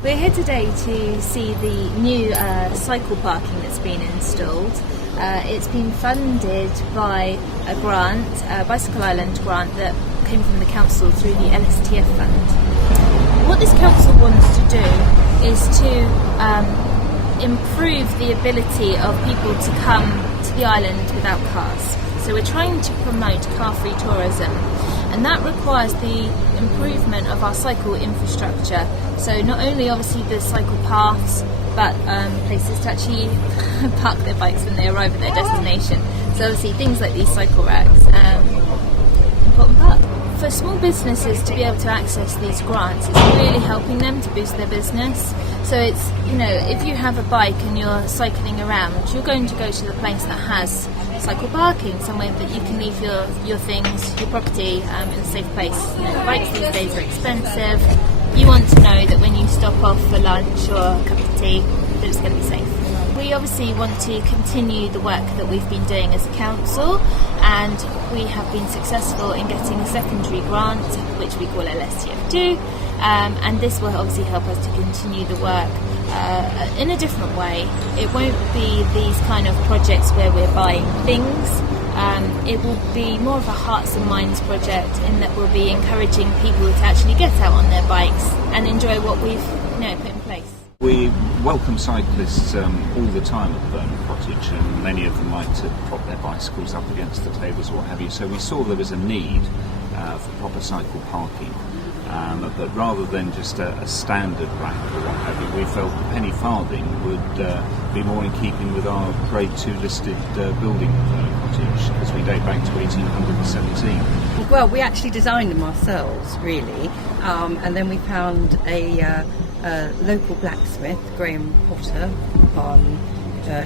We're here today to see the new cycle parking that's been installed. It's been funded by a grant, a Bicycle Island grant that came from the council through the LSTF fund. What this council wants to do is to improve the ability of people to come to the island without cars. So we're trying to promote car-free tourism, and that requires the improvement of our cycle infrastructure. So not only obviously the cycle paths, but places to actually park their bikes when they arrive at their destination. So obviously things like these cycle racks, important part. For small businesses to be able to access these grants, it's really helping them to boost their business. So it's, if you have a bike and you're cycling around, you're going to go to the place that has cycle parking, somewhere that you can leave your things, your property in a safe place. Bikes these days are expensive. You want to know that when you stop off for lunch or a cup of tea, that it's going to be safe. We obviously want to continue the work that we've been doing as a council, and we have been successful in getting a secondary grant, which we call LSTF2, and this will obviously help us to continue the work in a different way. It won't be these kind of projects where we're buying things. It will be more of a hearts and minds project, in that we'll be encouraging people to actually get out on their bikes and enjoy what we've put in place. We welcome cyclists all the time at Vernon Cottage, and many of them like to prop their bicycles up against the tables or what have you. So we saw there was a need for proper cycle parking. But rather than just a standard rack or what have you, we felt the penny farthing would be more in keeping with our Grade 2 listed building at Vernon Cottage, as we date back to 1817. Well, we actually designed them ourselves, really, and then we found a local blacksmith, Graham Potter,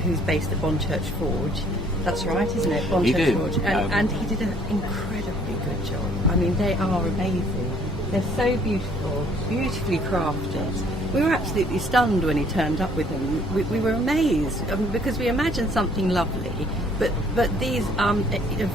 who's based at Bonchurch Forge. That's right, isn't it? Bonchurch Forge. And he did an incredibly good job. I mean, they are amazing. They're so beautiful, beautifully crafted. We were absolutely stunned when he turned up with them. We were amazed, because we imagined something lovely, but these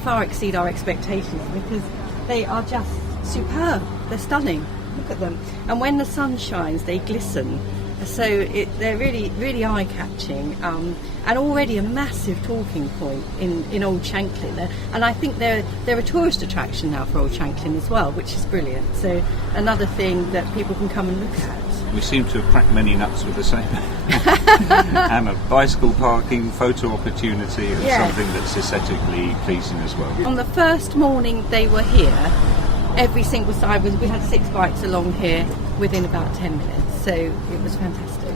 far exceed our expectations, because they are just superb. They're stunning. Look at them. And when the sun shines, they glisten. So they're really, really eye-catching, and already a massive talking point in Old Shanklin. And I think they're a tourist attraction now for Old Shanklin as well, which is brilliant. So another thing that people can come and look at. We seem to have cracked many nuts with the same. And a bicycle parking, photo opportunity, and something that's aesthetically pleasing as well. On the first morning they were here, every single side we had 6 bikes along here within about 10 minutes. So it was fantastic.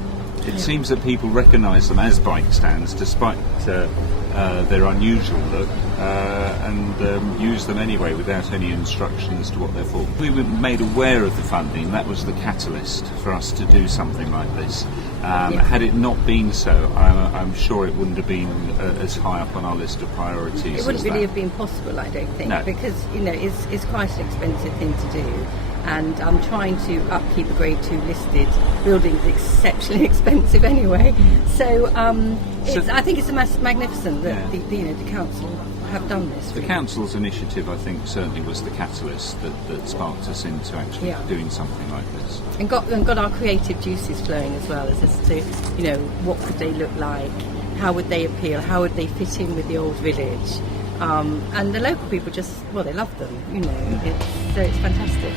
It seems that people recognise them as bike stands, despite their unusual look, and use them anyway without any instruction as to what they're for. We were made aware of the funding. That was the catalyst for us to do something like this. Had it not been so, I'm sure it wouldn't have been as high up on our list of priorities. It wouldn't really have been possible, I don't think, because it's quite an expensive thing to do. And I'm trying to upkeep a Grade 2 listed building is exceptionally expensive anyway. So I think it's magnificent that the council have done this. The council's initiative, I think, certainly was the catalyst that sparked us into actually doing something like this. And got our creative juices flowing as well, as to what could they look like, how would they appeal, how would they fit in with the old village, and the local people they love them. So it's fantastic.